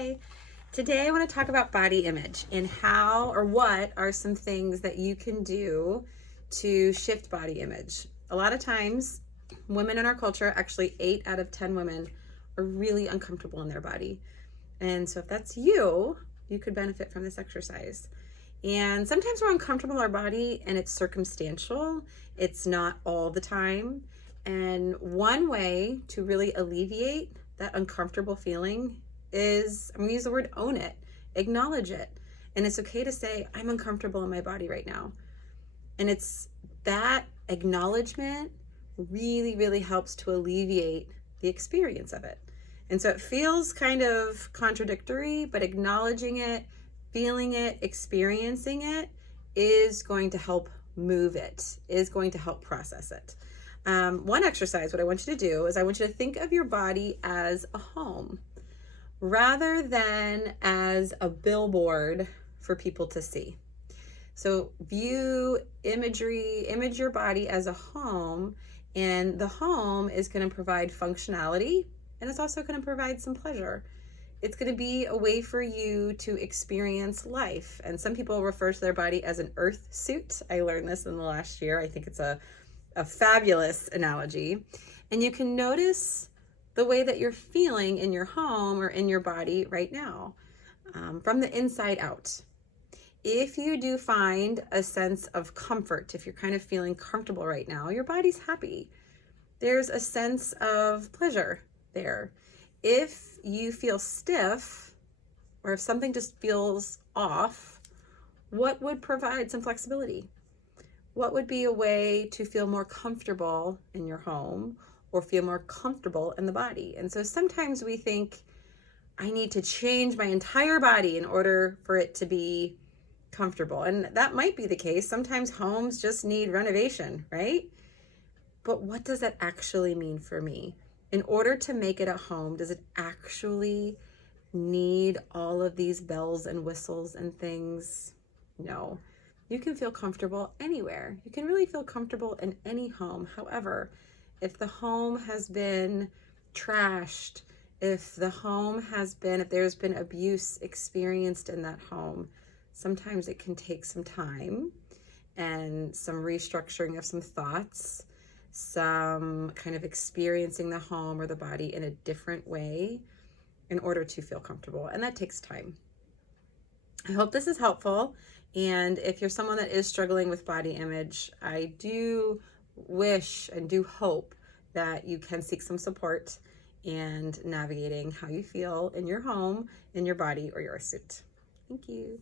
Hi. Today I want to talk about body image and how or what are some things that you can do to shift body image. A lot of times, women in our culture, actually 8 out of 10 women, are really uncomfortable in their body. And so if that's you, you could benefit from this exercise. And sometimes we're uncomfortable in our body and it's circumstantial. It's not all the time. And one way to really alleviate that uncomfortable feeling is, I'm gonna use the word own it, acknowledge it. And it's okay to say, I'm uncomfortable in my body right now. And it's that acknowledgement really, really helps to alleviate the experience of it. And so it feels kind of contradictory, but acknowledging it, feeling it, experiencing it is going to help move it, is going to help process it. One exercise, what I want you to do is I want you to think of your body as a home rather than as a billboard for people to see. So image your body as a home, and the home is going to provide functionality and it's also going to provide some pleasure. It's going to be a way for you to experience life. And some people refer to their body as an earth suit. I learned this in the last year. I think it's a fabulous analogy. And you can notice the way that you're feeling in your home or in your body right now, from the inside out. If you do find a sense of comfort, if you're kind of feeling comfortable right now, your body's happy. There's a sense of pleasure there. If you feel stiff or if something just feels off, what would provide some flexibility? What would be a way to feel more comfortable in your home or feel more comfortable in the body? And so sometimes we think, I need to change my entire body in order for it to be comfortable. And that might be the case. Sometimes homes just need renovation, right? But what does that actually mean for me? In order to make it a home, does it actually need all of these bells and whistles and things? No. You can feel comfortable anywhere. You can really feel comfortable in any home. However, if the home has been trashed, if there's been abuse experienced in that home, sometimes it can take some time and some restructuring of some thoughts, some kind of experiencing the home or the body in a different way in order to feel comfortable. And that takes time. I hope this is helpful. And if you're someone that is struggling with body image, I do wish and do hope that you can seek some support and navigating how you feel in your home, in your body, or your suit. Thank you.